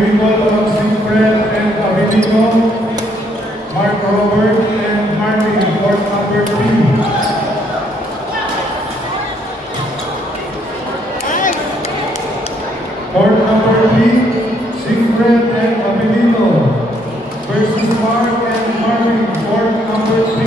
recall of Siegfried and Abilino, Mark Robert and Marvin, court number 3. Court number 3, Siegfried and Abilino versus Mark and Marvin, court number 3.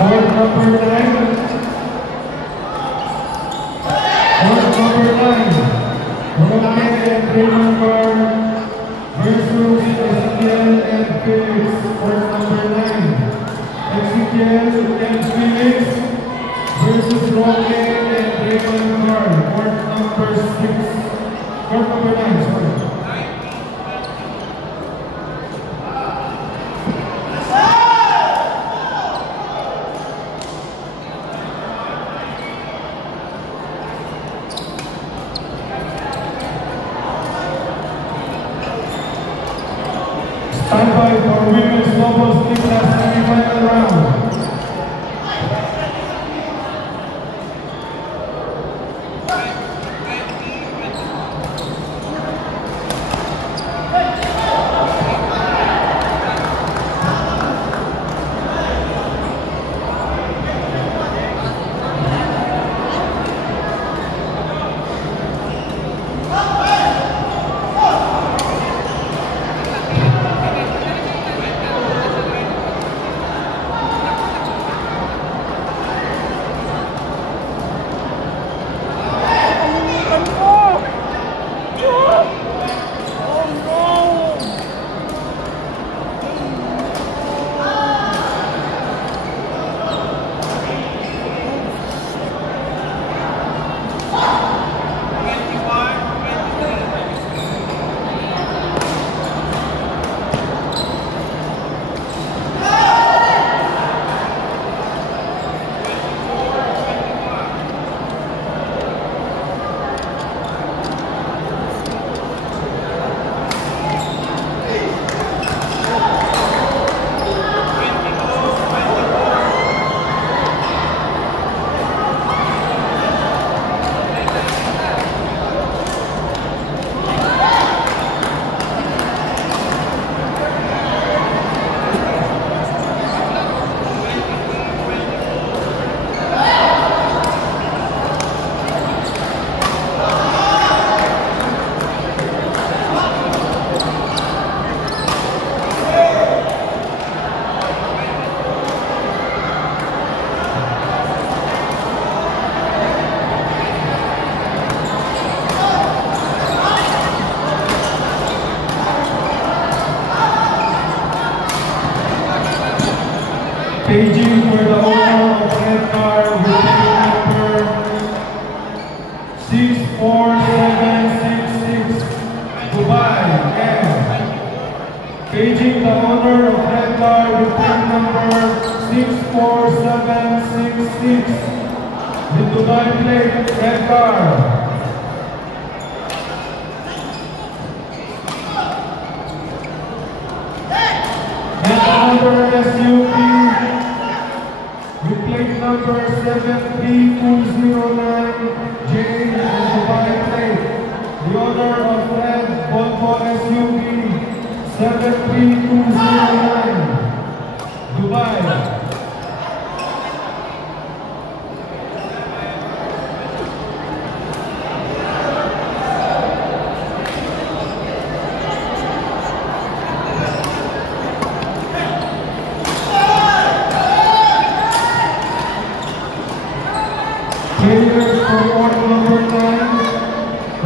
Court number 9. Roque and Raymond Carr versus Ezekiel and Felix. Court number 9. Ezekiel and Felix versus Roque and Raymond Carr. Court number 6. Court number 9, sorry. Stand by for women's doubles class semi-final round. Staging for the owner of red car with number 64766, Dubai, and staging the owner of red car with number 64766, the Dubai plate, red car. Another SUP with plate number 73209, Jane and Dubai plate. The owner of Red Volvo SUV 73209, Dubai. Players for order number 9,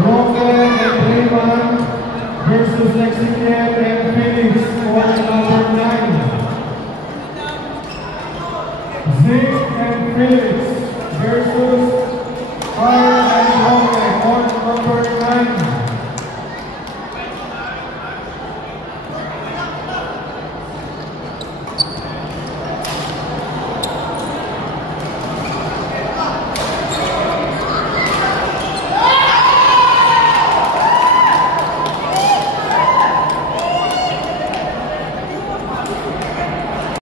Roque and Raymond versus Lexican and Felix, order number